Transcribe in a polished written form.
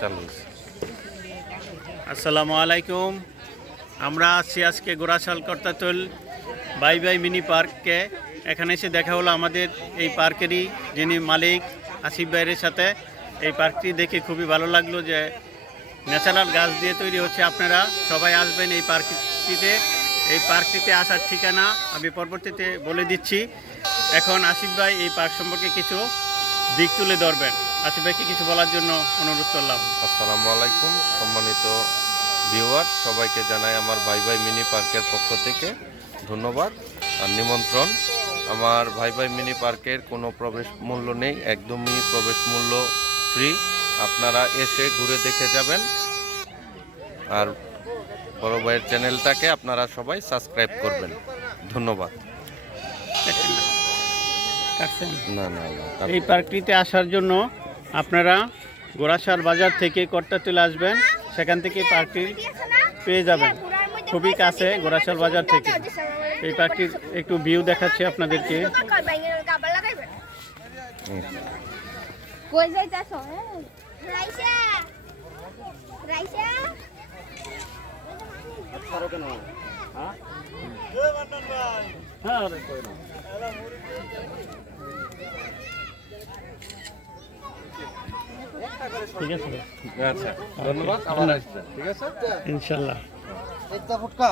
চালু। আসসালামু আলাইকুম। আমরা আছি আজকে গোরাশাল কর্তাতুল বাই বাই মিনি পার্কে। এখানে এসে দেখা হলো আমাদের এই পার্কেরই যিনি মালিক আসিফ ভাইয়ের সাথে। এই পার্কটি দেখে খুবই ভালো লাগলো যে ন্যাচারাল গাছ দিয়ে তৈরি হচ্ছে। আপনারা সবাই আসবেন এই পার্কটিতে। এই পার্কটিতে আসার ঠিকানা আমি পরবর্তীতে বলে দিচ্ছি। এখন আসিফ ভাই এই পার্ক সম্পর্কে কিছু দিক তুলে ধরবেন। আসিফ ভাইকে কিছু বলার জন্য অনুরোধ করলাম। আসসালামু আলাইকুম সম্মানিত ভিউয়ার, সবাইকে জানাই আমার ভাই ভাই মিনি পার্কের পক্ষ থেকে ধন্যবাদ আর নিমন্ত্রণ। আমার ভাই ভাই মিনি পার্কের কোনো প্রবেশ মূল্য নেই, একদমই প্রবেশ মূল্য ফ্রি। আপনারা এসে ঘুরে দেখে যাবেন। আর বড় ভাইয়ের চ্যানেলটাকে আপনারা সবাই সাবস্ক্রাইব করবেন। ধন্যবাদ। না না না, এই পার্কটিতে আসার জন্য আপনারা গোরাশাল বাজার থেকে কর্তাতুল আসবেন, সেখান থেকে পার্কটি পেয়ে যাবেন। খুবই কাছে গোরাশাল বাজার থেকে। এই পার্কটির একটু ভিউ দেখাচ্ছি আপনাদেরকে। ঠিক আছে, আচ্ছা ধন্যবাদ, আবার আসবেন। ঠিক আছে ইনশাল্লাহ। ফুটকা